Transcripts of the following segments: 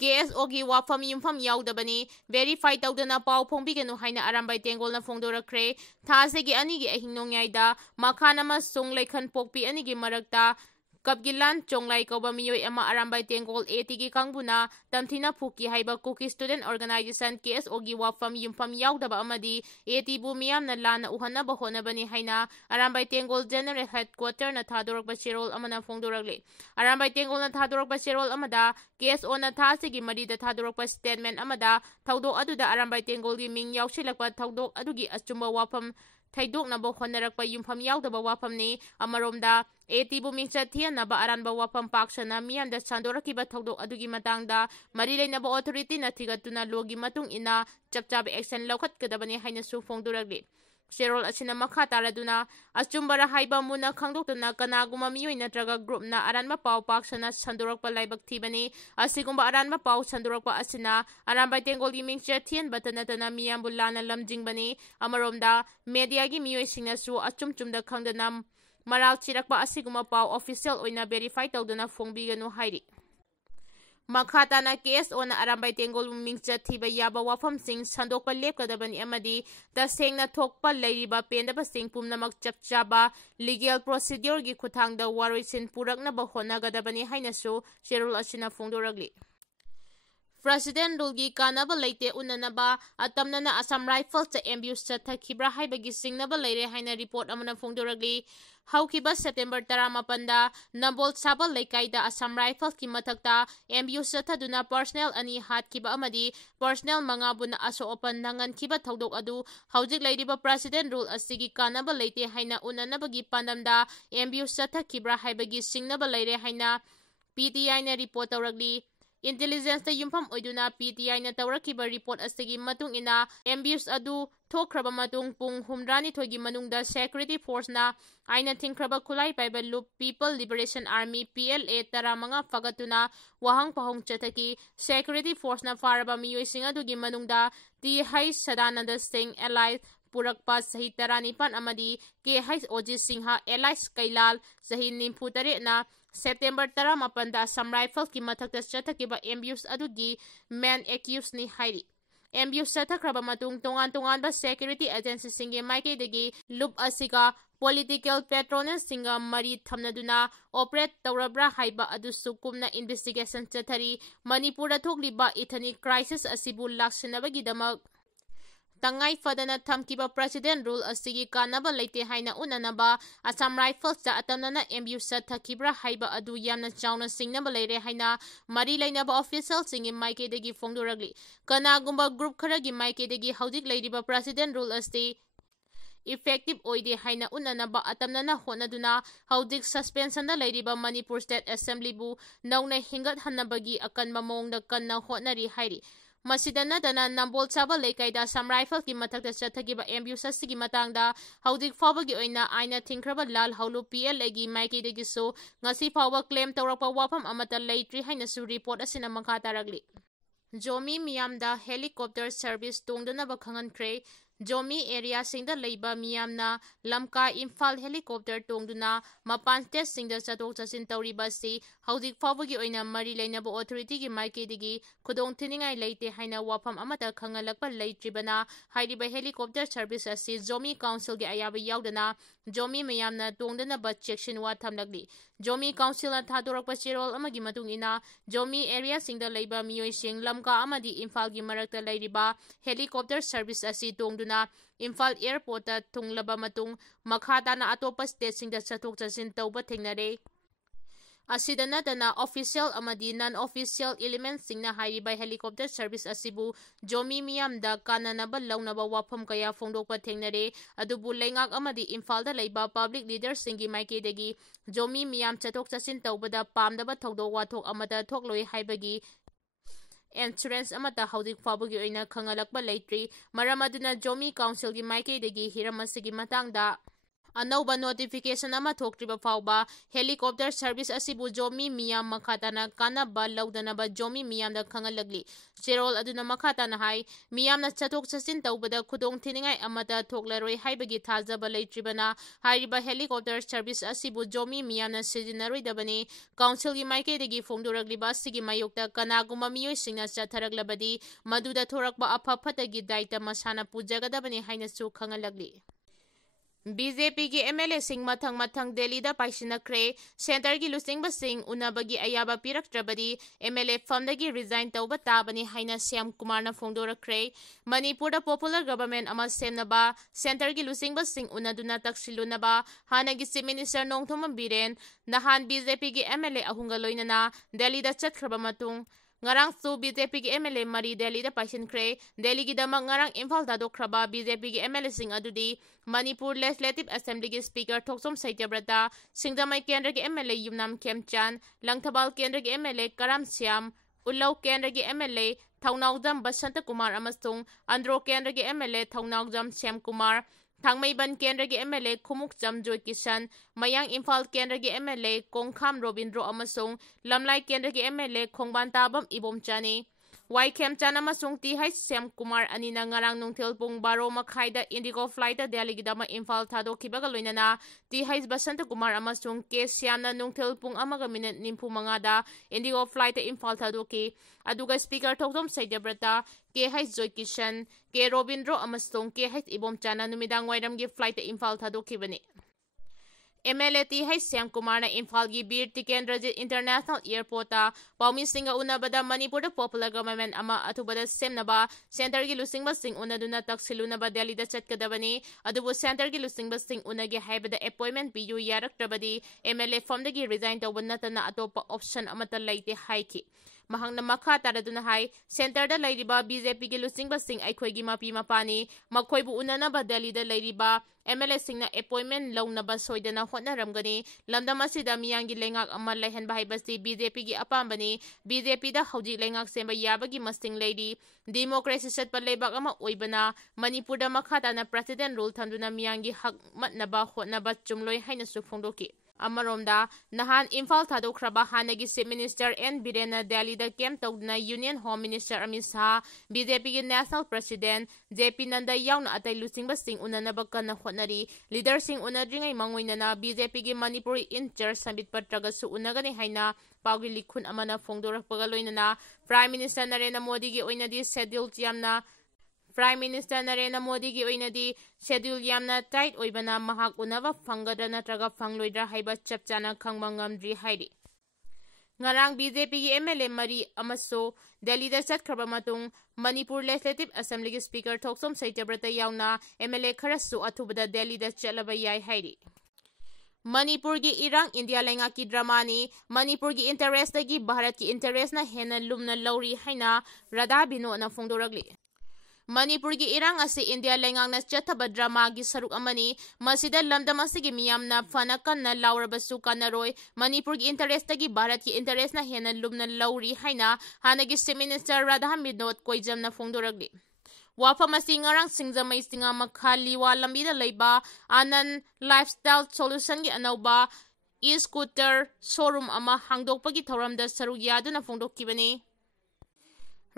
KSOꯒꯤ ꯋꯥꯐꯝ ꯌꯨꯝꯐꯝ ꯌꯥꯎꯗꯕꯅꯤ ꯚꯦꯔꯤꯐꯥꯏ ꯇꯧꯗꯅ ꯄꯥꯎ ꯐꯣꯡꯕꯤꯒꯅꯨ ꯍꯥꯏꯅ ꯑꯔꯥꯝꯕꯥꯏ ꯇꯦꯡꯒꯣꯜꯅ ꯐꯣꯡꯗꯣꯔꯛꯈ꯭ꯔꯦ ꯊꯥꯁꯤꯒꯤ 2ꯒꯤ ꯑꯍꯤꯡ ꯅꯣꯡꯌꯥꯏꯗ ꯃꯈꯥꯟ ꯑꯃꯁꯨꯡ ꯂꯩꯈꯟ ꯄꯣꯛꯄꯤ 2ꯒꯤ ꯃꯔꯛꯇ ꯀꯞꯒꯤꯂꯥꯟ ꯆꯣꯡꯂꯥꯏ ꯀꯧꯕ ꯃꯤꯑꯣꯏ ꯑꯃ ꯑꯔꯥꯝꯕꯥꯏ ꯇꯦꯡꯒꯣꯜ ATꯒꯤ ꯀꯥꯡꯕꯨꯅ ꯇꯝꯊꯤꯅ ꯐꯨꯈꯤ ꯍꯥꯏꯕ ꯀꯨꯀꯤ ꯁ꯭ꯇꯨꯗꯦꯟꯠ ꯑꯣꯔꯒꯅꯥꯏꯖꯦꯁꯟ KSOꯒꯤ ꯋꯥꯐꯝ ꯌꯨꯝꯐꯝ ꯌꯥꯎꯗꯕ ꯑꯃꯗꯤ ATꯕꯨ ꯃꯤꯌꯥꯝꯅ ꯂꯥꯟꯅ ꯎꯍꯟꯅꯕ ꯍꯣꯠꯅꯕꯅꯤ ꯍꯥꯏꯅ ꯑꯔꯥꯝꯕꯥꯏ ꯇꯦꯡꯒꯣꯜ ꯖꯦꯅꯔꯦꯜ ꯍꯦꯗꯀ꯭ꯋꯥꯇꯔꯅ ꯊꯥꯗꯣꯔꯛꯄ ꯆꯦꯔꯣꯜ ꯑꯃꯅ ꯐꯣꯡꯗꯣꯔꯛꯂꯤ ꯑꯔꯥꯝꯕꯥꯏ ꯇꯦꯡꯒꯣꯜꯅ ꯊꯥꯗꯣꯔꯛꯄ ꯆꯦꯔꯣꯜ ꯑꯃꯗ KSOꯅ ꯊꯥꯁꯤꯒꯤ 4ꯗ ꯊꯥꯗꯣꯔꯛꯄ ꯁ꯭ꯇꯦꯠꯃꯦꯟꯠ ꯑꯃꯗ ꯊꯧꯗꯣꯛ ꯑꯗꯨꯗ ꯑꯔꯥꯝꯕꯥꯏ ꯇꯦꯡꯒꯣꯜꯒꯤ ꯃꯤꯡ ꯌꯥꯎꯁꯤꯜꯂꯛꯄ ꯊꯧꯗꯣꯛ ꯑꯗꯨꯒꯤ ꯑꯆꯨꯝꯕ ꯋꯥꯐꯝ ꯊꯩꯗꯣꯛꯅꯕ ꯍꯣꯠꯅꯔꯛꯄ ꯌꯨꯝꯐꯝ ꯌꯥꯎꯗꯕ ꯋꯥꯐꯝꯅꯤ ꯑꯃꯔꯣꯝꯗ ATꯕꯨ ꯃꯤꯡꯆꯠ ꯊꯤꯍꯟꯅꯕ ꯑꯔꯥꯟꯕ ꯋꯥꯐꯝ ꯄꯥꯛ ꯁꯟꯅ ꯃꯤꯌꯥꯝꯗ ꯁꯟꯗꯣꯔꯛꯈꯤꯕ ꯊꯧꯗꯣꯛ ꯑꯗꯨꯒꯤ ꯃꯇꯥꯡꯗ ꯃꯔꯤ ꯂꯩꯅꯕ ꯑꯣꯊꯣꯔꯤꯇꯤꯅ ꯊꯤꯒꯠꯇꯨꯅ ꯂꯣꯒꯤ ꯃꯇꯨꯡ ꯏꯟꯅ ꯆꯞ ꯆꯥꯕ ꯑꯦꯛꯁꯟ ꯂꯧꯈꯠꯀꯗꯕꯅꯤ ꯍꯥꯏꯅꯁꯨ ꯐꯣꯡꯗꯣꯔꯛꯂꯤ ꯆꯦꯔꯣꯜ ꯑꯁꯤꯅ ꯃꯈꯥ ꯇꯥꯔꯗꯨꯅ ꯑꯆꯨꯝꯕꯔ ꯍꯥꯏꯕ ꯃꯨꯟꯅ ꯈꯪꯗꯣꯛꯇꯨꯅ ꯀꯅꯥꯒꯨꯝꯕ ꯃꯤꯑꯣꯏ ꯅꯠꯇ꯭ꯔꯒ ꯒ꯭ꯔꯨꯞꯅ ꯑꯔꯥꯟꯕ ꯄꯥꯎ ꯄꯥꯛ ꯁꯟꯅ ꯁꯟꯗꯣꯔꯛꯄ ꯂꯥꯏꯕꯛ ꯊꯤꯕꯅꯤ ꯑꯁꯤꯒꯨꯝꯕ ꯑꯔꯥꯟꯕ ꯄꯥꯎ ꯁꯟꯗꯣꯔꯛꯄ ꯑꯁꯤꯅ ꯑꯔꯥꯝꯕꯥꯏ ꯇꯦꯡꯒꯣꯜꯒꯤ ꯃꯤꯡꯆꯠ ꯊꯤꯍꯟꯕꯇ ꯅꯠꯇꯅ ꯃꯤꯌꯥꯝꯕꯨ ꯂꯥꯟꯅ ꯂꯝꯖꯤꯡꯕꯅꯤ ꯑꯃꯔꯣꯝꯗ ꯃꯦꯗꯤꯌꯥꯒꯤ ꯃꯤꯑꯣꯏꯁꯤꯡꯅꯁꯨ ꯑꯆꯨꯝ ꯆꯨꯝꯗ ꯈꯪꯗꯅ ꯃꯔꯥꯜ ꯆꯤꯔꯛꯄ ꯑꯁꯤꯒꯨꯝꯕ ꯄꯥꯎ ꯑꯣꯐꯤꯁꯤꯌꯦꯜ ꯑꯣꯏꯅ ꯚꯦꯔꯤꯐꯥꯏ ꯇꯧꯗꯨꯅ ꯐꯣꯡꯕꯤꯒꯅꯨ ꯍꯥꯏꯔꯤ ꯃꯈꯥ ꯇꯥꯅ KSOꯅ ꯑꯔꯥꯝꯕꯥꯏ ꯇꯦꯡꯒꯣꯜꯕꯨ ꯃꯤꯡꯆꯠ ꯊꯤꯕ ꯌꯥꯕ ꯋꯥꯐꯝꯁꯤꯡ ꯁꯟꯗꯣꯛꯄ ꯂꯦꯞꯀꯗꯕꯅꯤ ꯑꯃꯗꯤ ꯇꯁꯦꯡꯅ ꯊꯣꯛꯄ ꯂꯩꯔꯤꯕ ꯄꯦꯟꯗꯕꯁꯤꯡ ꯄꯨꯝꯅꯃꯛ ꯆꯞ ꯆꯥꯕ ꯂꯤꯒꯦꯜ ꯄ꯭ꯔꯣꯁꯤꯗ꯭ꯌꯨꯔꯒꯤ ꯈꯨꯠꯊꯥꯡꯗ ꯋꯥꯔꯣꯏꯁꯤꯟ ꯄꯨꯔꯛꯅꯕ ꯍꯣꯠꯅꯒꯗꯕꯅꯤ ꯍꯥꯏꯅꯁꯨ ꯆꯦꯔꯣꯜ ꯑꯁꯤꯅ ꯐꯣꯡꯗꯣꯔꯛꯂꯤ ꯄ꯭ꯔꯁꯤꯗꯦꯟꯠ ꯔꯨꯜꯒꯤ ꯀꯥꯟꯅꯕ ꯂꯩꯇꯦ ꯎꯅꯅꯕ ꯑꯇꯝꯅꯅ ꯑꯁꯥꯝ ꯔꯥꯏꯐꯜꯁꯇ ꯑꯦꯝꯕ꯭ꯌꯨꯁ ꯆꯠꯊꯈꯤꯕ꯭ꯔꯥ ꯍꯥꯏꯕꯒꯤ ꯆꯤꯡꯅꯕ ꯂꯩꯔꯦ ꯍꯥꯏꯅ ꯔꯤꯄꯣꯔꯠ ꯑꯃꯅ ꯐꯣꯡꯗꯣꯔꯛꯂꯤ ꯍꯧꯈꯤꯕ ꯁꯦꯞꯇꯦꯝꯕꯔ 18ꯗ ꯅꯝꯕꯣꯜ ꯁꯥꯕꯜ ꯂꯩꯀꯥꯏꯗ ꯑꯁꯥꯝ ꯔꯥꯏꯐꯜꯁꯀꯤ ꯃꯊꯛꯇ ꯑꯦꯝꯕ꯭ꯌꯨꯁ ꯆꯠꯊꯗꯨꯅ ꯄꯔꯁꯅꯦꯜ 2 ꯍꯥꯠꯈꯤꯕ ꯑꯃꯗꯤ ꯄꯔꯁꯅꯦꯜ 5ꯕꯨ ꯑꯁꯣꯛ ꯑꯄꯟ ꯅꯪꯍꯟꯈꯤꯕ ꯊꯧꯗꯣꯛ ꯑꯗꯨ ꯍꯧꯖꯤꯛ ꯂꯩꯔꯤꯕ ꯄ꯭ꯔꯁꯤꯗꯦꯟꯠ ꯔꯨꯜ ꯑꯁꯤꯒꯤ ꯀꯥꯟꯅꯕ ꯂꯩꯇꯦ ꯍꯥꯏꯅ ꯎꯅꯅꯕꯒꯤ ꯄꯥꯟꯗꯝꯗ ꯑꯦꯝꯕ꯭ꯌꯨꯁ ꯆꯠꯊꯈꯤꯕ꯭ꯔꯥ ꯍꯥꯏꯕꯒꯤ ꯆꯤꯡꯅꯕ ꯂꯩꯔꯦ ꯍꯥꯏꯅ PTIꯅ ꯔꯤꯄꯣꯔꯠ ꯇꯧꯔꯛꯂꯤ ꯏꯟꯇꯦꯂꯤꯖꯦꯟꯁꯇ ꯌꯨꯝꯐꯝ ꯑꯣꯏꯗꯨꯅ PTIꯅ ꯇꯧꯔꯛꯈꯤꯕ ꯔꯤꯄꯣꯔꯠ ꯑꯁꯤꯒꯤ ꯃꯇꯨꯡ ꯏꯟꯅ ꯑꯦꯝꯕ꯭ꯌꯨꯁ ꯑꯗꯨ ꯊꯣꯛꯈ꯭ꯔꯕ ꯃꯇꯨꯡ ꯄꯨꯡ humd꯭ꯔꯥꯅꯤꯊꯣꯏꯒꯤ ꯃꯅꯨꯡꯗ ꯁꯦꯀ꯭ꯌꯨꯔꯤꯇꯤ ꯐꯣꯔꯁꯅ ꯑꯥꯏꯅ ꯊꯤꯡꯈ꯭ꯔꯕ ꯈꯨꯠꯂꯥꯏ ꯄꯥꯏꯕ ꯂꯨꯞ ꯄꯤꯄꯜ ꯂꯤꯕꯔꯦꯁꯟ ꯑꯥꯔꯃꯤ PLA 15 ꯐꯒꯠꯇꯨꯅ ꯋꯥꯍꯪ ꯄꯥꯎꯍꯪ ꯆꯠꯊꯈꯤ ꯁꯦꯀ꯭ꯌꯨꯔꯤꯇꯤ ꯐꯣꯔꯁꯅ ꯐꯥꯔꯕ ꯃꯤꯑꯣꯏꯁꯤꯡ ꯑꯗꯨꯒꯤ ꯃꯅꯨꯡꯗ TH ꯁꯗꯥꯅꯟꯗ ꯁꯤꯡ ꯑꯦꯂꯥꯏꯁ ꯄꯨꯔꯛꯄ ꯆꯍꯤ 19 ꯑꯃꯗꯤ KH ꯑꯣꯖꯤꯠ ꯁꯤꯡꯍ ꯑꯦꯂꯥꯏꯁ ꯀꯩꯂꯥꯜ ꯆꯍꯤ 94ꯅ ꯁꯦꯞꯇꯦꯝꯕꯔ 18ꯗ ꯑꯁꯥꯝ ꯔꯥꯏꯐꯜꯁꯀꯤ ꯃꯊꯛꯇ ꯆꯠꯊꯈꯤꯕ ꯑꯦꯝꯕ꯭ꯌꯨꯁ ꯑꯗꯨꯒꯤ ꯃꯦꯟ ꯑꯦꯀ꯭ꯌꯨꯁꯅꯤ ꯍꯥꯏꯔꯤ ꯑꯦꯝꯕ꯭ꯌꯨꯁ ꯆꯠꯊꯈ꯭ꯔꯕ ꯃꯇꯨꯡ ꯇꯣꯉꯥꯟ ꯇꯣꯉꯥꯟꯕ ꯁꯦꯀ꯭ꯌꯨꯔꯤꯇꯤ ꯑꯦꯖꯦꯟꯁꯤꯁꯤꯡꯒꯤ ꯃꯥꯏꯀꯩꯗꯒꯤ ꯂꯨꯞ ꯑꯁꯤꯒ ꯄꯣꯂꯤꯇꯤꯀꯦꯜ ꯄꯦꯇ꯭ꯔꯣꯅꯦꯖꯁꯤꯡꯒ ꯃꯔꯤ ꯊꯝꯅꯗꯨꯅ ꯑꯣꯄꯔꯦꯠ ꯇꯧꯔꯕ꯭ꯔꯥ ꯍꯥꯏꯕ ꯑꯗꯨꯁꯨ ꯀꯨꯞꯅ ꯏꯟꯚꯦꯁꯇꯤꯒꯦꯁꯟ ꯆꯠꯊꯔꯤ ꯃꯅꯤꯄꯨꯔꯗ ꯊꯣꯛꯂꯤꯕ ꯏꯊꯅꯤꯛ ꯀ꯭ꯔꯥꯏꯁꯤꯁ ꯑꯁꯤꯕꯨ ꯂꯥꯛꯁꯤꯟꯅꯕꯒꯤꯗꯃꯛ ꯇꯉꯥꯏ ꯐꯗꯅ ꯊꯝꯈꯤꯕ ꯄ꯭ꯔꯁꯤꯗꯦꯟꯠ ꯔꯨꯜ ꯑꯁꯤꯒꯤ ꯀꯥꯟꯅꯕ ꯂꯩꯇꯦ ꯍꯥꯏꯅ ꯎꯅꯅꯕ ꯑꯁꯥꯝ ꯔꯥꯏꯐꯜꯁꯇ ꯑꯇꯝꯅꯅ ꯑꯦꯝꯕ꯭ꯌꯨꯁ ꯆꯠꯊꯈꯤꯕ꯭ꯔꯥ ꯍꯥꯏꯕ ꯑꯗꯨ ꯌꯥꯝꯅ ꯆꯥꯎꯅ ꯆꯤꯡꯅꯕ ꯂꯩꯔꯦ ꯍꯥꯏꯅ ꯃꯔꯤ ꯂꯩꯅꯕ ꯑꯣꯐꯤꯁꯤꯌꯦꯜꯁꯤꯡꯒꯤ ꯃꯥꯏꯀꯩꯗꯒꯤ ꯐꯣꯡꯗꯣꯔꯛꯂꯤ ꯀꯅꯥꯒꯨꯝꯕ ꯒ꯭ꯔꯨꯞ ꯈꯔꯒꯤ ꯃꯥꯏꯀꯩꯗꯒꯤ ꯍꯧꯖꯤꯛ ꯂꯩꯔꯤꯕ ꯄ꯭ꯔꯁꯤꯗꯦꯟꯠ ꯔꯨꯜ ꯑꯁꯤ ꯏꯐꯦꯛꯇꯤꯕ ꯑꯣꯏꯗꯦ ꯍꯥꯏꯅ ꯎꯅꯅꯕ ꯑꯇꯝꯅꯅ ꯍꯣꯠꯅꯗꯨꯅ ꯍꯧꯖꯤꯛ ꯁꯁꯄꯦꯟꯁꯟꯗ ꯂꯩꯔꯤꯕ ꯃꯅꯤꯄꯨꯔ ꯁ꯭ꯇꯦꯠ ꯑꯦꯁꯦꯝꯕ꯭ꯂꯤꯕꯨ ꯅꯧꯅ ꯍꯤꯡꯒꯠꯍꯟꯅꯕꯒꯤ ꯑꯀꯟꯕ ꯃꯑꯣꯡꯗ ꯀꯟꯅ ꯍꯣꯠꯅꯔꯤ ꯍꯥꯏꯔꯤ ꯃꯁꯤꯗ ꯅꯠꯇꯅ ꯅꯝꯕꯣꯜ ꯁꯥꯕꯜ ꯂꯩꯀꯥꯏꯗ ꯑꯁꯥꯝ ꯔꯥꯏꯐꯜꯁꯀꯤ ꯃꯊꯛꯇ ꯆꯠꯊꯈꯤꯕ ꯑꯦꯝꯕ꯭ꯌꯨꯁ ꯑꯁꯤꯒꯤ ꯃꯇꯥꯡꯗ ꯍꯧꯖꯤꯛ ꯐꯥꯎꯕꯒꯤ ꯑꯣꯏꯅ ꯑꯥꯏꯅ ꯊꯤꯡꯈ꯭ꯔꯕ ꯂꯥꯜ ꯍꯧꯂꯨꯞ PLAꯒꯤ ꯃꯥꯏꯀꯩꯗꯒꯤꯁꯨ ꯉꯁꯤ ꯐꯥꯎꯕ ꯀ꯭ꯂꯦꯝ ꯇꯧꯔꯛꯄ ꯋꯥꯐꯝ ꯑꯃꯠꯇ ꯂꯩꯇ꯭ꯔꯤ ꯍꯥꯏꯅꯁꯨ ꯔꯤꯄꯣꯔꯠ ꯑꯁꯤꯅ ꯃꯈꯥ ꯇꯥꯔꯛꯂꯤ ꯖꯣꯃꯤ ꯃꯤꯌꯥꯝꯗ ꯍꯦꯂꯤꯀꯣꯞꯇꯔ ꯁꯔꯚꯤꯁ ꯇꯣꯡꯗꯅꯕ ꯈꯪꯍꯟꯈ꯭ꯔꯦ ꯖꯣꯃꯤ ꯑꯦꯔꯤꯌꯥꯁꯤꯡꯗ ꯂꯩꯕ ꯃꯤꯌꯥꯝꯅ ꯂꯝꯀꯥ ꯏꯝꯐꯥꯜ ꯍꯦꯂꯤꯀꯣꯞꯇꯔ ꯇꯣꯡꯗꯨꯅ ꯃꯄꯥꯟ ꯁ꯭ꯇꯦꯠꯁꯤꯡꯗ ꯆꯠꯊꯣꯛ ꯆꯠꯁꯤꯟ ꯇꯧꯔꯤꯕ ꯑꯁꯤ ꯍꯧꯖꯤꯛ ꯐꯥꯎꯕꯒꯤ ꯑꯣꯏꯅ ꯃꯔꯤ ꯂꯩꯅꯕ ꯑꯣꯊꯣꯔꯤꯇꯤꯒꯤ ꯃꯥꯏꯀꯩꯗꯒꯤ ꯈꯨꯗꯣꯡꯊꯤꯅꯤꯡꯉꯥꯏ ꯂꯩꯇꯦ ꯍꯥꯏꯅ ꯋꯥꯐꯝ ꯑꯃꯠꯇ ꯈꯪꯍꯜꯂꯛꯄ ꯂꯩꯇ꯭ꯔꯤꯕꯅ ꯍꯥꯏꯔꯤꯕ ꯍꯦꯂꯤꯀꯣꯞꯇꯔ ꯁꯔꯚꯤꯁ ꯑꯁꯤ ꯖꯣꯃꯤ ꯀꯥꯎꯟꯁꯤꯜꯒꯤ ꯑꯌꯥꯕ ꯌꯥꯎꯗꯅ ꯖꯣꯃꯤ ꯃꯤꯌꯥꯝꯅ ꯇꯣꯡꯗꯅꯕ ꯆꯦꯛꯁꯤꯟꯋꯥ ꯊꯝꯂꯛꯂꯤ ꯖꯣꯃꯤ ꯀꯥꯎꯟꯁꯤꯜꯅ ꯊꯥꯗꯣꯔꯛꯄ ꯆꯦꯔꯣꯜ ꯑꯃꯒꯤ ꯃꯇꯨꯡ ꯏꯟꯅ ꯖꯣꯃꯤ ꯑꯦꯔꯤꯌꯥꯁꯤꯡꯗ ꯂꯩꯕ ꯃꯤꯑꯣꯏꯁꯤꯡ ꯂꯝꯀꯥ ꯑꯃꯗꯤ ꯏꯝꯐꯥꯜꯒꯤ ꯃꯔꯛꯇ ꯂꯩꯔꯤꯕ ꯍꯦꯂꯤꯀꯣꯞꯇꯔ ꯁꯔꯚꯤꯁ ꯑꯁꯤ ꯇꯣꯡꯗꯨꯅ ꯏꯝꯐꯥꯜ ꯑꯦꯌꯔꯄꯣꯔꯠꯇ ꯊꯨꯡꯂꯕ ꯃꯇꯨꯡ ꯃꯈꯥ ꯇꯥꯅ ꯑꯇꯣꯞꯄ ꯁ꯭ꯇꯦꯠꯁꯤꯡꯗ ꯆꯠꯊꯣꯛ ꯆꯠꯁꯤꯟ ꯇꯧꯕ ꯊꯦꯡꯅꯔꯦ ꯑꯁꯤꯗ ꯅꯠꯇꯅ ꯑꯣꯐꯤꯁꯤꯌꯦꯜ ꯑꯃꯗꯤ ꯅꯟ ꯑꯣꯐꯤꯁꯤꯌꯦꯜ ꯏꯂꯤꯃꯦꯟꯠꯁꯤꯡꯅ ꯍꯥꯏꯔꯤꯕ ꯍꯦꯂꯤꯀꯣꯞꯇꯔ ꯁꯔꯚꯤꯁ ꯑꯁꯤꯕꯨ ꯖꯣꯃꯤ ꯃꯤꯌꯥꯝꯗ ꯀꯥꯟꯅꯅꯕ ꯂꯧꯅꯕ ꯋꯥꯐꯝ ꯀꯌꯥ ꯐꯣꯡꯗꯣꯛꯄ ꯊꯦꯡꯅꯔꯦ ꯑꯗꯨꯕꯨ ꯂꯩꯉꯥꯛ ꯑꯃꯗꯤ ꯏꯝꯐꯥꯜꯗ ꯂꯩꯕ ꯄꯕ꯭ꯂꯤꯛ ꯂꯤꯗꯔꯁꯤꯡꯒꯤ ꯃꯥꯏꯀꯩꯗꯒꯤ ꯖꯣꯃꯤ ꯃꯤꯌꯥꯝ ꯆꯠꯊꯣꯛ ꯆꯠꯁꯤꯟ ꯇꯧꯕꯗ ꯄꯥꯝꯗꯕ ꯊꯧꯗꯣꯛ ꯋꯥꯊꯣꯛ ꯑꯃꯠꯇ ꯊꯣꯛꯂꯣꯏ ꯍꯥꯏꯕꯒꯤ ꯑꯦꯟꯁꯨꯔꯦꯟꯁ ꯑꯃꯠꯇ ꯍꯧꯖꯤꯛ ꯐꯥꯎꯕꯒꯤ ꯑꯣꯏꯅ ꯈꯪꯍꯜꯂꯛꯄ ꯂꯩꯇ꯭ꯔꯤ ꯃꯔꯝ ꯑꯗꯨꯅ ꯖꯣꯃꯤ ꯀꯥꯎꯟꯁꯤꯜꯒꯤ ꯃꯥꯏꯀꯩꯗꯒꯤ ꯍꯤꯔꯝ ꯑꯁꯤꯒꯤ ꯃꯇꯥꯡꯗ अनौबा नोटिफिकेशन अमा थोक्ट्रिबा फाउबा हेलीकॉप्टर सर्विस असिबु जोमी मियाम मखाताना कानाबा लौदनबा जोमी मियामदा खंगलगली चेरोल अदुना मखाताना हाई मियामना चथोक चसिन तौबदा खुदोंग थिनिंगाई अमता थोक्लरोय हाइबगी थाजबा लेट्रिबना हाइरिबा हेलीकॉप्टर सर्विस असिबु जोमी मियामना सिजिनरोइदबनी काउंसिल की माइकेदगी फोंदोरगलिबा सिगी मायोक्ता कनागुमा मियोइसिंगना चथरगलबदी मदुदा थोरकबा अफफतगी दायित्व मसाना पुजगदबनी हाइनसु खंगलगली बीजेपी की एमएलए सिंह मथंग मथंग दिल्ली दा पाइसिनख्रे सेंटर की लुसिंगबा सिंह उनबगी अयाबा पिरक्ट्रबदी एमएलए फमदगी रिजाइन तौबा ताबनी हाइना श्याम कुमार ना फोंदोरख्रे मणिपुर दा पॉपुलर गवर्नमेंट अमा सेमनबा सेंटर की लुसिंगबा सिंह उनदुना तक्सिलुनबा हानागी चीफ मिनिस्टर नोंथोम बीरेन नहान बीजेपी की एमएलए अहुंगा लोइनना दिल्ली दा चतख्रबा मतुंग ngarang su BJP ki MLA mari Delhi da paisinkre Delhi ki damak ngarang Imphal tadokhraba BJP ki MLA sing adudi Manipur Legislative Assembly ki Speaker Thoksom Saityabrata Singdamai Kendra ki MLA Yumnam Khemchan Langthabal Kendra ki MLA Karam Syam Ullaw Kendra ki MLA Thaunaujam Basanta Kumar amasung Andro Kendra ki MLA Thaunaujam Syam Kumar Thangmaiban Kendra ki MLA Khumuk Jamjoy Kishan Mayang Imphal Kendra ki MLA Kongkham Robindro amasung Lamlai Kendra ki MLA Khongban Tabam Ibomchani Wai Khemchan amasung Tihai Syam Kumar anina ngarang nungthil pung 12 makhaida Indigo flight Delhi ki dama Imphal thadokhibaga loinana Tihai Basanta Kumar amasung K Syamna nungthil pung amaga minute 95 da Indigo flight Imphal thadoki aduga speaker Thoksom Saityabrata K H Joy Kishan K Robindro amasung K H Ibomchana numidang wairam gi flight Imphal thadokhibani MLA T.H. Syam Kumar na Imphal gi Bir Tikendrajit International Airport ta Paumi Singa unabada Manipur da popular government ama athubada semnaba center gi lusingba sing unaduna taksilunaba Delhi da chatkadabani adubu center gi lusingba sing unagi haibada appointment piyu yaraktrabadi MLA from da gi resign tawbanatana atopa option amata laite haiki mahangna makha taraduna hai center da lairiba BJP gi lusingba sing aikhoi gi mapi mapani makhoibu unanaba Delhi da lairiba MLA singna appointment lawnaba soidana hotnaramgani lamdam asida miyangi lengak ama laihanba haibasi BJP gi apambani BJP da hauji lengak semba yabagi masting lady democracy setpa lebak ama oibana Manipur da makhata na president rule thanduna miyangi hak matnaba hotnaba chumloi haina su phongdoki Amaromda nahan Imphal thadokhraba hanagi chief minister N Birena Delhi da camp tawduna union home minister Amit Shah BJP gi national president JP Nanda yauna atai lusingba sing unanaba kana hotnari leader sing unadringai mangoinana BJP gi Manipuri in charge Sambit Patraga su unagani haina pawgi likhun amana phongdorakpaga loinana prime minister Narendra Modi gi oinadi schedule yamna Prime Minister Narendra Modi gi oinadi schedule yamna tight oibana mahak unava fangadra natraga fangloidra haiba chapchana khangba ngamdri hairi ngarang BJP gi MLA mari amaso Delhi da chatkhaba matung Manipur Legislative Assembly gi Speaker Thoksom Saityabrata yauna MLA kharasu athubada Delhi da chalaba yai hairi Manipur gi irang India lenga ki drama ni Manipur gi interest gi Bharat ki interest na hena lumna lauri haina Radha Bino na phongdoragli Manipur gi irang ase India lengang na chathaba drama gi saruk amani masida lamdam asigi miyamna fana kanna laurabasu kanaroi Manipur gi interest gi Bharat ki interest na hena lumna lauri haina hanagi chief minister Radha Binod koijam na phongdoragli Wafamasi ngarang singjamai singa makhali wa lambida leiba Anand lifestyle solution gi anauba e-scooter showroom ama hangdokpagi thoramda saruk yaduna phongdokkibani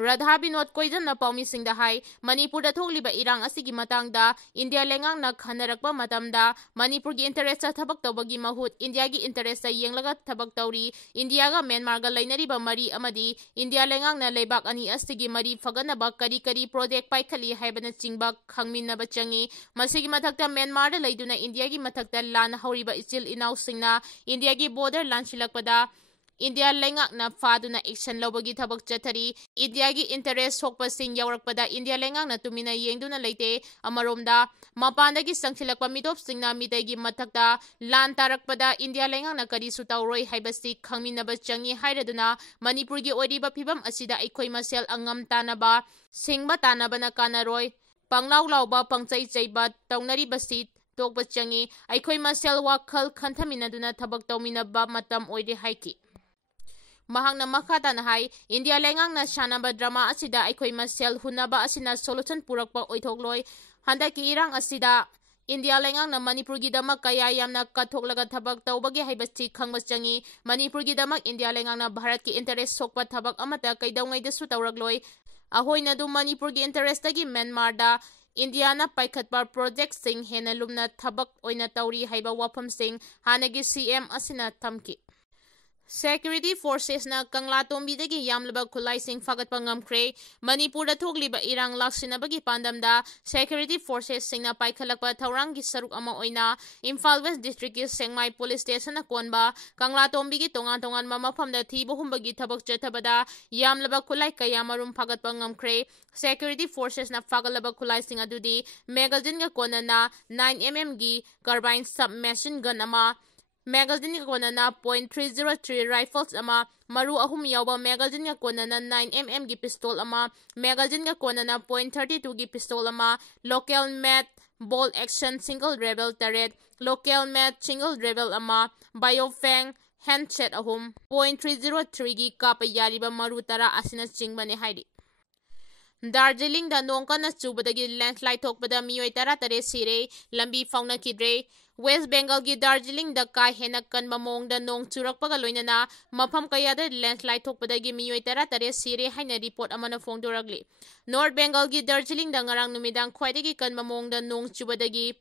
Radha Binod koijam na paumi singda hai Manipur da thokliba irang asigi matangda India lengang na khanarakpa matamda Manipur gi interest sa thabak tawbagi mahut India gi interest sa yenglaga thabak tawri India ga Myanmar ga lainariba mari amadi India lengang na leibak ani asigi mari faganaba kari kari project paikhali haibana chingba khangminnaba changi masigi mathakta Myanmar da laiduna India gi mathakta lan hauriba ichil inaw singna India gi border lan silakpada India lengak na faduna action lobagi thabak chathari India gi interest sokpa sing yawrakpada India lengak na tumina yengduna leite amaromda mapanda gi sangchilakpa midop singna midai gi mathakta lan tarakpada India lengak na kari su tawroi haibasi khangminaba changi hairaduna Manipur gi oiriba phibam asida aikhoi masel angam tanaba singba tanaba na kanaroi panglaw lawba pangchai chaiba tawnari basi tokba changi aikhoi masel wakhal khanthaminaduna thabak tawminaba matam oire haiki Mahangna makhata na hai India lengang na shanaba drama asida aikhoi masel hunaba asina solution purakpa oithokloi handaki irang asida India Lengangna Manipurgi Damak Kaya Yamna Kathoklaga Tabak Taubagi Haibachi Khangmas Changi, Manipurgi Damak India Lengangna Bharat ki interest sokpa Tabak Amata Kaidawngai Desu Tauragloi, Ahoina du Manipurgi interest Dagi Myanmar da Indiana Paikhatpar Project Sing Hena Lumna Tabak Oina Tauri Haiba Wapam Sing, Hanagi CM Asina Tamki. Security Forces na Kangla Tombidagi Yamlaba Kulai Sing Fagat Pangamkre, Manipur da Thugliba Irang Laksinabagi Pandamda, Security Forces Sing na Paikhalakpa Taurangi Saruk Ama Oina, Imphal West District is Sengmai Police Station na Konba, Kangla Tombigi Tongan Mamapam da Thibo Humbagi Tabak Chetabada, Yamlaba Kulai Kayamarum Fagat Pangamkre, Security Forces na Fagalaba Kulai Sing Adudi, Magazine ga Kona na 9mm gi carbine submachine gun ama, Magazine nga kona na .303 rifles ama, maru ahum yawa magazine nga kona na 9mm gi pistol ama, magazine nga kona na .32 gi pistol ama, local mat bolt action single rebel turret, local mat single rebel ama, biofang handset ahum, .303 gi kapa yariba maru tara asina chingbane haidi. Darjeeling da nong kana chubadagi landslide thokpada miyoi tara tare sire lambi fauna kidre West Bengal gi Darjeeling da ka hena kanba mong da nong churakpaga loinana mafam kaya da landslide thokpadagi miyoi tara tare sire haina report amana phongdoragli North Bengal gi Darjeeling da ngarang numidang khwaidagi kanba mong da nong chubadagi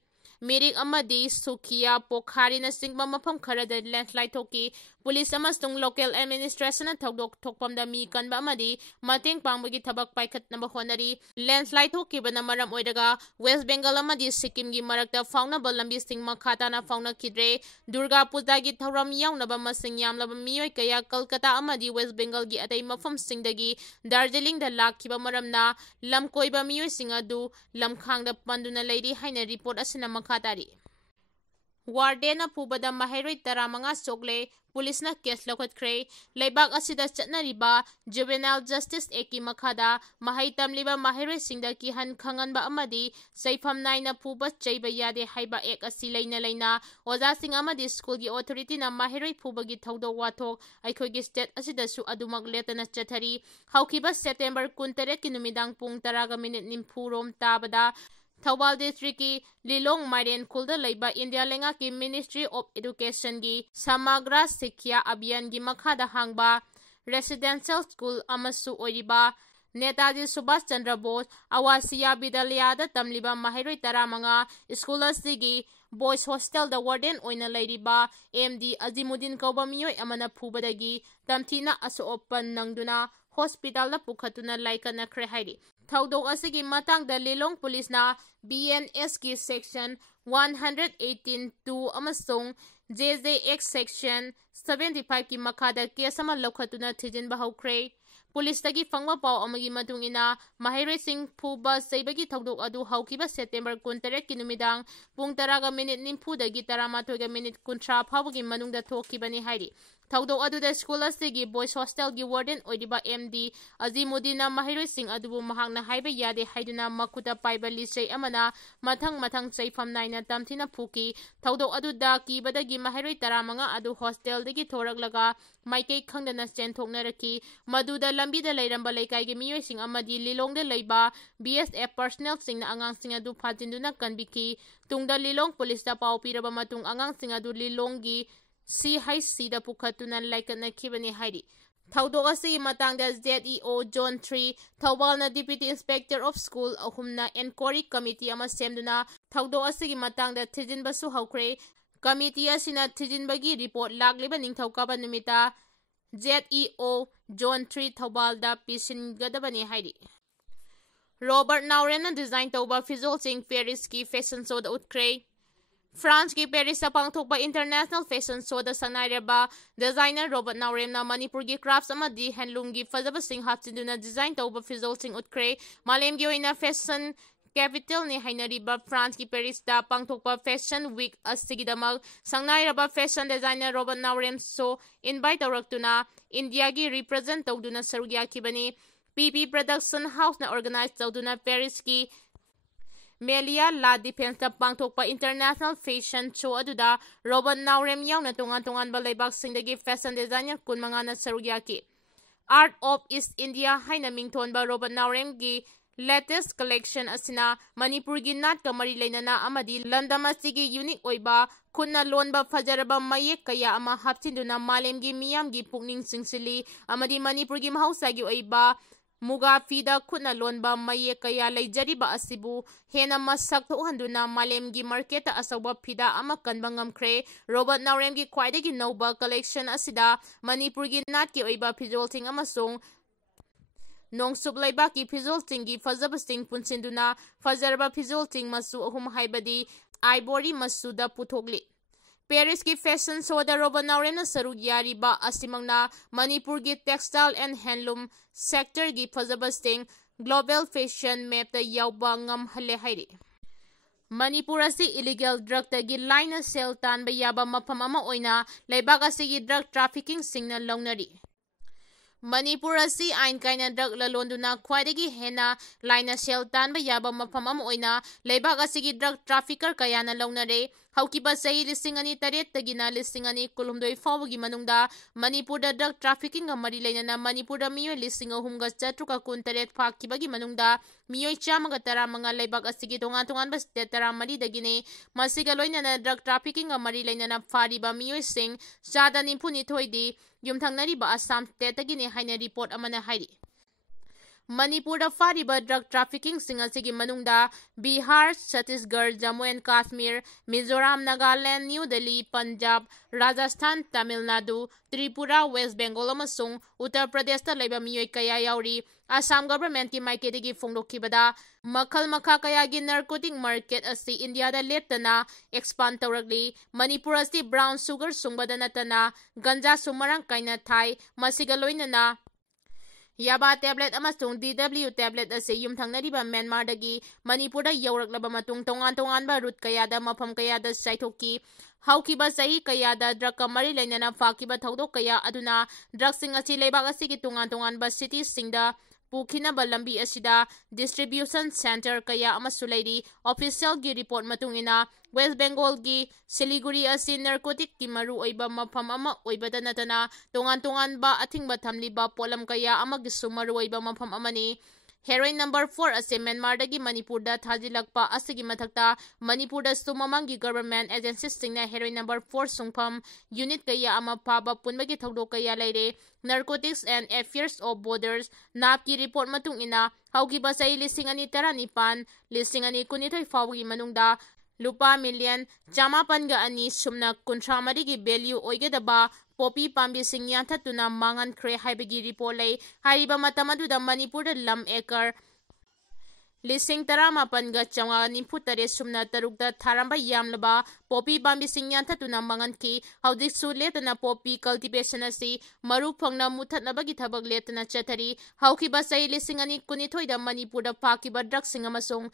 Mirik amadi Sukia Pokhari na singba mafam khara da landslide thoki Police amastung local administration na thokdok thokpam da mi kanba amadi mateng pangbagi thabak paikhatnaba honari landslide thokiba na maram oidaga West Bengal amadi Sikkim gi marakta fauna balambi sing makhata na fauna kidre Durga Puja gi thoram yawnaba masing yamlaba miyoi kaya Kolkata amadi West Bengal gi atai mafam singdagi Darjeeling da lakhiba maramna lamkoiba miyoi sing adu lamkhang da panduna leiri haina report asina makhatari Warden Pubada Maheiroi Taramanga Shokle, Police na case lokhatkre, Laibak asida chatnariba Juvenile Justice Eki Makada, Mahaitamliba Maheiroi Singda Kihan Khanganba Amadi, Saifam Naina Puba Chaiba Yade Haiba Ek Asilay na Laina, Oza Sing Amadi School gi Authority na Maheiroi Puba gi Thawdo Wathok, Aikhogi State asida su adumak leta na chathari, Haukiba September 13 kinumidang pung taraga minute nimpurom tabada, Thoubal District ki Lilong Mairen Kulda Laiba India Lenga ki Ministry of Education gi Samagra Sikya Abhiyan gi Makhada Hangba Residential School amasu oiriba Netaji Subhash Chandra Bose Awasiya Bidalyada Tamliba Maheiroi Taramanga School asigi Boys Hostel da Warden oina lairiba MD Azimuddin Kauba miyoi amana phubadagi tamthina asu open nangduna hospital da pukhatuna laikana khre hairi Thaudok asigi matang da Lilong Police na BNS ki section 118(2) amasung JJX section 75 ki makhada case ama lokhatuna thijinba haukhre Police tagi fangwa pau amagi matungina Maheiroi Singh Phuba Saibagi Thaudok adu haukiba September 13 ki numidang pung taraga minute nimpu dagi taramathoiga minute 30 phawagi manungda thokibani hairi Thaudok adu da school asigi boys hostel gi warden oidiba MD Azimuddin Maheiroi Singh adubu mahakna haiba yade haiduna makuta paiba lisei amana mathang chaifam naina tamthina phuki Thaudok adu da kibadagi Maheiroi taramanga adu hostel dagi thoraklaga maikei khangdana chenthoknaraki maduda lambi da leiramba leikai gi miyoi sing amadi Lilong da leiba BSF personnel sing na angang sing adu phajinduna kanbiki tungda Lilong police da pau piraba matung angang sing adu Lilong gi CHC da pukhatuna laikana khibani hairi Thaudok asigi matangda ZEO Zone 3 Thoubal na Deputy Inspector of School ahumna Inquiry Committee ama semduna Thaudok asigi matangda thijinbasu haukhre Committee asina thijinbagi report lagliba ningthaukaba numita ZEO Zone 3 Thoubal da pisingadabani hairi Robert Nauren na design tauba Fizol Singh Paris ki fashion show da utkre France ki Paris sa pangthokpa international fashion show da sangnareba designer Robert Naurem na Manipur gi crafts amadi handloom gi fajaba sing hapchinduna design tauba Fizol Singh utkre malem gi oina fashion capital ni hainariba France ki Paris da pangthokpa fashion week asigidamag sangnareba fashion designer Robert Naurem so invite tawraktuna India gi represent tawduna sarugya kibani PP production house na organize tawduna Paris ki Melia La Defense da pangthokpa international fashion show aduda Robert Naurem yauna tongan balaibak singdagi fashion designer kunmanga na sarugyaki Art of East India haina mingthonba Robert Naurem gi latest collection asina Manipurgi nat ka mari leinana amadi landam asigi unique oiba khunna lonba fajaraba mayek kaya ama hapchinduna malemgi miyamgi pukning singsili amadi Manipurgi mahausagi oiba muga fida khutna lonba mayek kaya leijariba asibu hena masak thohanduna malemgi market asawa fida ama kanba ngamkhre Robert Nauremgi khwaidagi noba collection asida Manipurgi natki oiba fijolting amasung Nongsup Laibaki Fizolting gi Fazabasting Punsinduna Fazaraba Fizolting Masu Ahum Haibadi Ivory Masuda Puthogli Paris ki fashion show da Robert Nauremna saruk yariba asimangna Manipur gi textile and handloom sector gi Fazabasting global fashion map da yauba ngam halle hairi Manipur asi illegal drug tagi line sell tanba yaba mafam ama oina laibak asigi drug trafficking singna longnari Manipur asi ain kaina drug lalonduna khwaidagi hena laina sel tanba yaba mafam ama oina leibak asigi drug trafficker kayana longnare haukiba sahi lisingani taret tagina lisingani kulumdoi fawgi manungda Manipur da drug trafficking ga mari leinana Manipur da miyoi lising ahumga chatruka kun taret phakibagi manungda miyoi chamaga tara manga leibak asigi tongan tongan ba state tara mari dagine masiga loinana drug trafficking ga mari leinana fariba miyoi sing chada nimpuni thoidi yumthangnariba Assam state tagine haina report amana hairi Manipur da fariba drug trafficking singa sigi manungda Bihar, Chhattisgarh, Jammu and Kashmir, Mizoram, Nagaland, New Delhi, Punjab, Rajasthan, Tamil Nadu, Tripura, West Bengal amasung Uttar Pradesh ta laiba miyoi kaya yauri Assam government ki maiketagi phongdokhibada makhal makha kaya gi narcotic market asi India da leptana expand tawragli Manipur asi brown sugar sungbada natana ganja sumarang kaina thai masiga loinana Yaba tablet amasung DW tablet ase yumthangnariba Myanmar dagi Manipur da yawraklaba matung tongan tongan ba route kayada mafam kayada saithokki haukiba sahi kayada drug kamari leinana fakiba thodok kaya aduna drug sing asi leibak asigi tongan tongan ba cities singda Pukhinaba lambi asida distribution center kaya amasu leiri official gi report matungina West Bengal gi Siliguri asi narcotic ki maru oiba mafam ama oibada natana tongan tongan ba athingba thamliba polam kaya amagi sumaru oiba mafam amani Heroin number 4 ase Myanmar dagi Manipur da thajilakpa asigi mathakta Manipur da sumamangi government agencies singna heroin number 4 sungpham unit kaya ama phaba punbagi thodok kaya leire Narcotics and Affairs of Borders NAP ki report matung ina haukiba sai lising ani taranipan lising ani kunithoi fawgi manungda lupa million chamapan ga ani sumna kunthra marigi value oigedaba popi pambi sing yanthatuna mangan khre haibagi report lei hariba matamadu Manipur da lam acre lising taramapan ga changa nimputare sumna tarukda tharamba yamlaba popi pambi sing yanthatuna mangan ki haudik su letana popi cultivation asi maru phangna muthatnabagi thabak letana chathari haukiba sai lising ani kunithoi da Manipur da pakiba drug sing amasung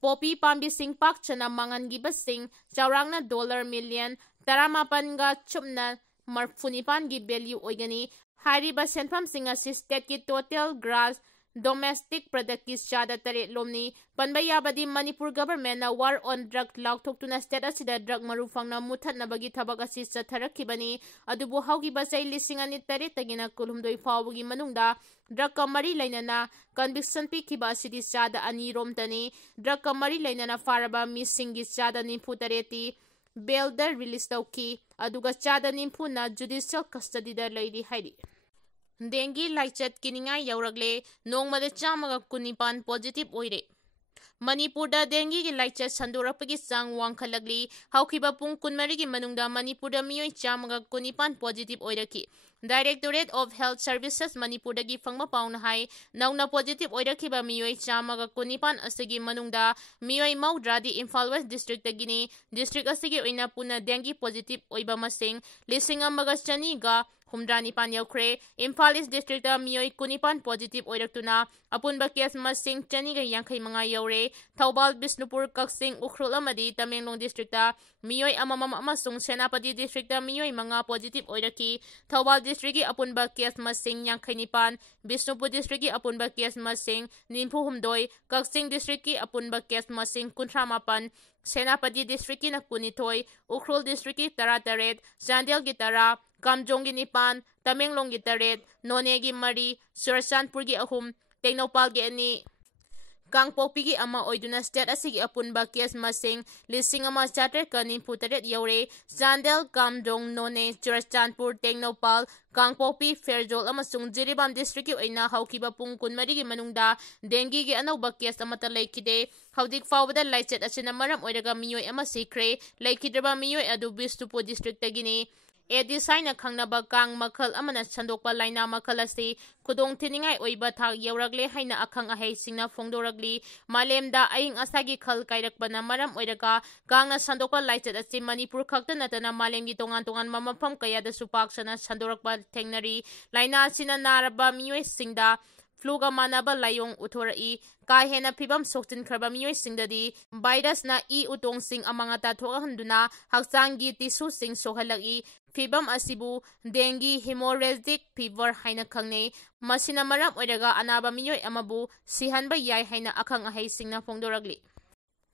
Poppy pambi sing pak chana mangan giba sing chaurangna dollar million taramapan ga chupna marfunipan gi value oigani hariba senpham singa state ki total gross domestic product ki chada tare lomni panbaya badi Manipur government na war on drug laukthokuna state asida drug maru fangna muthatna bagi thabak asi chatharakibani adubu haugi basai lising ani tare tagina kulumdoi fawgi manungda drug kamari lainana conviction pikiba asidi chada ani romtani drug kamari lainana faraba misingi chada nimpu tareti bail release tauki aduga chada nimpu na judicial custody da leidi hairi Dengue laichat kiningai yauragle nongmada chamaga kunipan positive oire Manipur da dengue gi laichat sandorapagi sang wangkhalagli haukiba pung kunmari gi manungda Manipur da miyoi chamaga kunipan positive oiraki Directorate of Health Services Manipur dagi fangma pauna hai nauna positive oirakiba miyoi chamaga kunipan asigi manungda miyoi maudradi Imphal West District dagini district asigi oina puna dengue positive oiba masing lising amaga chani ga humdrani pan yaukre Imphal East District da miyoi kunipan positive oiraktuna apunba case masing chani ga yangkhai manga yaure Thoubal Bisnupur Kaksing Ukhrul amadi Tamenglong District da miyoi amamam amasung Senapati District da miyoi manga positive oiraki Thoubal District ki apunba case masing yangkhai nipan Bisnupur District ki apunba case masing ninphu humdoi Kaksing District ki apunba case masing kuntramapan Senapati District ki nakunithoi Ukhrul District ki tarataret Chandel ki tara Kamjong gi nipan Tamenglong gi taret None gi mari Sursanpur gi ahum Tengnopal gi ani ꯀꯥꯡꯄꯣꯛꯄꯤꯒꯤ ꯑꯃ ꯑꯣꯏꯗꯨꯅ state ꯑꯁꯤꯒꯤ ꯑꯄꯨꯟꯕ case ꯃꯁꯤꯡ 1994 ꯆꯥꯟꯗꯦꯜ, ꯀꯥꯝꯗꯣꯡ, ꯅꯣꯅꯦ, ꯆꯨꯔꯆꯥꯟꯄꯨꯔ, ꯇꯦꯡꯅꯧꯄꯥꯜ, ꯀꯥꯡꯄꯣꯛꯄꯤ, ꯐꯦꯔꯖꯣꯜ ꯑꯃꯁꯨꯡ ꯖꯤꯔꯤꯕꯥꯝ ꯗꯤꯁꯇ꯭ꯔꯤꯛꯀꯤ ꯑꯣꯏꯅ ꯍꯧꯈꯤꯕ ꯄꯨꯡ 24ꯒꯤ ꯃꯅꯨꯡꯗ ꯗꯦꯡꯒꯤꯒꯤ ꯑꯅꯧꯕ ꯀꯦꯁ ꯑꯃꯠꯇ ꯂꯩꯈꯤꯗꯦ꯫ ꯍꯧꯖꯤꯛ ꯐꯥꯎꯕꯗ ꯂꯥꯏꯆꯠ ꯑꯁꯤꯅ ꯃꯔꯝ ꯑꯣꯏꯔꯒ ꯃꯤꯑꯣꯏ ꯑꯃ ꯁꯤꯈ꯭ꯔꯦ꯫ ꯂꯩꯈꯤꯗ꯭ꯔꯕ ꯃꯤꯑꯣꯏ ꯑꯗꯨ ꯕꯤꯁꯅꯨꯄꯨꯔ ꯗꯤꯁꯇ꯭ꯔꯤꯛꯇꯒꯤꯅꯤ꯫ ꯑꯦꯗꯤꯁ ꯍꯥꯏꯅ ꯈꯪꯅꯕ ꯀꯥꯡ ꯃꯈꯜ ꯑꯃꯅ ꯁꯟꯗꯣꯛꯄ ꯂꯥꯏꯅꯥ ꯃꯈꯜ ꯑꯁꯤ ꯈꯨꯗꯣꯡꯊꯤꯅꯤꯡꯉꯥꯏ ꯑꯣꯏꯕ ꯊꯥꯛ ꯌꯧꯔꯛꯂꯦ ꯍꯥꯏꯅ ꯑꯈꯪ ꯑꯍꯩꯁꯤꯡꯅ ꯐꯣꯡꯗꯣꯔꯛꯂꯤ꯫ ꯃꯥꯂꯦꯝꯗ ꯑꯏꯪ ꯑꯁꯥꯒꯤ ꯈꯜ ꯀꯥꯏꯔꯛꯄꯅ ꯃꯔꯝ ꯑꯣꯏꯔꯒ ꯀꯥꯡꯅ ꯁꯟꯗꯣꯛꯄ ꯂꯥꯏꯆꯠ ꯑꯁꯤ ꯃꯅꯤꯄꯨꯔ ꯈꯛꯇ ꯅꯠꯇꯅ ꯃꯥꯂꯦꯝꯒꯤ ꯇꯣꯉꯥꯟ ꯇꯣꯉꯥꯟꯕ ꯃꯐꯝ ꯀꯌꯥꯗꯁꯨ ꯄꯥꯛ ꯁꯟꯅ ꯁꯟꯗꯣꯔꯛꯄ ꯊꯦꯡꯅꯔꯤ꯫ ꯂꯥꯏꯅꯥ ꯑꯁꯤꯅ ꯅꯥꯔꯕ ꯃꯤꯑꯣꯏꯁꯤꯡꯗ ꯐ꯭ꯂꯨꯒ ꯃꯥꯟꯅꯕ ꯂꯥꯏꯑꯣꯡ ꯎꯠꯊꯣꯔꯛꯏ꯫ ꯀꯥ ꯍꯦꯟꯅ ꯐꯤꯚꯝ ꯁꯣꯛꯆꯤꯟꯈ꯭ꯔꯕ ꯃꯤꯑꯣꯏꯁꯤꯡꯗꯗꯤ ꯚꯥꯏꯔꯁꯅ ꯏ ꯎꯇꯣꯡꯁꯤꯡ ꯑꯃꯥꯡ ꯑꯇꯥ ꯊꯣꯛꯍꯟꯗꯨꯅ ꯍꯛꯆꯥꯡꯒꯤ ꯇꯤꯁꯨꯁꯤꯡ ꯁꯣꯛꯍꯜꯂꯛꯏ꯫ ꯐꯤꯚꯝ ꯑꯁꯤꯕꯨ ꯗꯦꯡꯒꯤ ꯍꯤꯃꯣꯔꯦꯖꯤꯛ ꯐꯤꯚꯔ ꯍꯥꯏꯅ ꯈꯪꯅꯩ꯫ ꯃꯁꯤꯅ ꯃꯔꯝ ꯑꯣꯏꯔꯒ ꯑꯅꯥꯕ ꯃꯤꯑꯣꯏ ꯑꯃꯕꯨ ꯁꯤꯍꯟꯕ ꯌꯥꯏ ꯍꯥꯏꯅ ꯑꯈꯪ ꯑꯍꯩꯁꯤꯡꯅ ꯐꯣꯡꯗꯣꯔꯛꯂꯤ꯫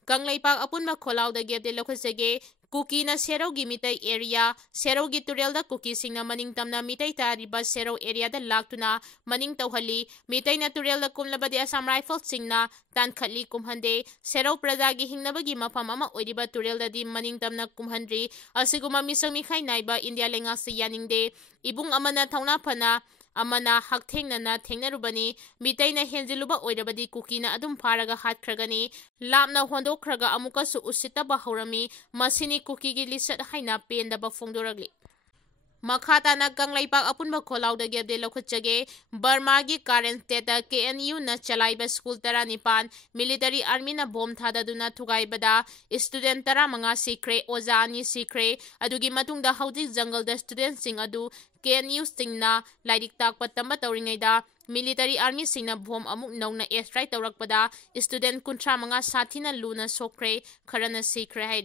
ꯀꯪꯂꯩꯄꯥꯛ ꯑꯄꯨꯟꯕ ꯈꯣꯜꯂꯥꯎꯗꯒꯤ ꯑꯞꯗꯦꯠ ꯂꯧꯈꯠꯆꯒꯦ꯫ ꯀꯨꯀꯤꯅ ꯁꯦꯔꯧꯒꯤ ꯃꯤꯇꯩ ꯑꯦꯔꯤꯌꯥ ꯁꯦꯔꯧꯒꯤ ꯇꯨꯔꯦꯜꯗ ꯀꯨꯀꯤꯁꯤꯡꯅ ꯃꯅꯤꯡꯇꯝꯅ ꯃꯤꯇꯩ ꯇꯥꯔꯤꯕ ꯁꯦꯔꯧ ꯑꯦꯔꯤꯌꯥꯗ ꯂꯥꯛꯇꯨꯅ ꯃꯅꯤꯡ ꯇꯧꯍꯜꯂꯤ꯫ ꯃꯤꯇꯩꯅ ꯇꯨꯔꯦꯜꯗ ꯀꯨꯝꯂꯕꯗꯤ ꯑꯁꯥꯝ ꯔꯥꯏꯐꯜꯁꯤꯡꯅ ꯇꯥꯟꯈꯠꯂꯤ, ꯀꯨꯝꯍꯟꯗꯦ꯫ ꯁꯦꯔꯧ प्रꯖꯥꯒꯤ ꯍꯤꯡꯅꯕꯒꯤ ꯃꯐꯝ ꯑꯃ ꯑꯣꯏꯔꯤꯕ ꯇꯨꯔꯦꯜꯗꯗꯤ ꯃꯅꯤꯡꯇꯝꯅ ꯀꯨꯝꯍꯟꯗ꯭ꯔꯤ꯫ ꯑꯁꯤꯒꯨꯝꯕ ꯃꯤꯁꯛ ꯃꯤꯈꯥꯏ ꯅꯥꯏꯕ ꯏꯟꯗꯤꯌꯥ ꯂꯩꯉꯥꯛꯁꯤ ꯌꯥꯅꯤꯡꯗꯦ꯫ ꯏꯕꯨꯡ ꯑꯃꯅ ꯊꯧꯅꯥ ꯐꯅ ꯑꯃꯅ ꯍꯛꯊꯦꯡꯅꯅ ꯊꯦꯡꯅꯔꯨꯕꯅꯤ꯫ ꯃꯤꯇꯩꯅ ꯍꯦꯟꯖꯤꯜꯂꯨꯕ ꯑꯣꯏꯔꯕꯗꯤ ꯀꯨꯀꯤꯅ ꯑꯗꯨꯝ ꯐꯥꯔꯒ ꯍꯥꯠꯈ꯭ꯔꯒꯅꯤ꯫ ꯂꯥꯞꯅ ꯍꯣꯟꯗꯣꯛꯈ꯭ꯔꯒ ꯑꯃꯨꯛꯀꯁꯨ ꯎꯁꯤꯠꯇꯕ ꯍꯧꯔꯝꯃꯤ꯫ ꯃꯁꯤꯅꯤ ꯀꯨꯀꯤꯒꯤ ꯂꯤꯆꯠ ꯍꯥꯏꯅ ꯄꯦꯟꯗꯕ ꯐꯣꯡꯗꯣꯔꯛꯂꯤ꯫ ꯃꯈꯥ ꯇꯥꯅ ꯀꯪꯂꯩꯄꯥꯛ ꯑꯄꯨꯟꯕ ꯈꯣꯜꯂꯥꯎꯗꯒꯤ ꯑꯞꯗꯦꯠ ꯂꯧꯈꯠꯆꯒꯦ꯫ ꯕꯔꯃꯥꯒꯤ ꯀꯥꯔꯦꯟ ꯁ꯭ꯇꯦꯠꯇ KNUꯅ ꯆꯂꯥꯏꯕ ꯁ꯭ꯀꯨꯜ 19 ꯃꯤꯂꯤꯇꯔꯤ ꯑꯥꯔꯃꯤꯅ ꯕꯣꯝ ꯊꯥꯗꯗꯨꯅ ꯊꯨꯒꯥꯏꯕꯗ ꯁ꯭ꯇꯨꯗꯦꯟꯠ 15 ꯁꯤꯈ꯭ꯔꯦ, ꯑꯣꯖꯥ 2 ꯁꯤꯈ꯭ꯔꯦ꯫ ꯑꯗꯨꯒꯤ ꯃꯇꯨꯡꯗ ꯍꯧꯖꯤꯛ ꯖꯪꯒꯜꯗ ꯁ꯭ꯇꯨꯗꯦꯟꯠꯁꯤꯡ ꯑꯗꯨ KNUꯁꯤꯡꯅ ꯂꯥꯏꯔꯤꯛ ꯇꯥꯛꯄ ꯇꯝꯕ ꯇꯧꯔꯤꯉꯩꯗ ꯃꯤꯂꯤꯇꯔꯤ ꯑꯥꯔꯃꯤꯁꯤꯡꯅ ꯕꯣꯝ ꯑꯃꯨꯛ ꯅꯧꯅ ꯑꯦꯌꯔ ꯁꯇ꯭ꯔꯥꯏꯛ ꯇꯧꯔꯛꯄꯗ ꯁ꯭ꯇꯨꯗꯦꯟꯠ 35 ꯁꯥꯊꯤꯅ ꯂꯨꯅ ꯁꯣꯛꯈ꯭ꯔꯦ, ꯈꯔꯅ ꯁꯤꯈ꯭ꯔꯦ ꯍꯥꯏꯔꯤ꯫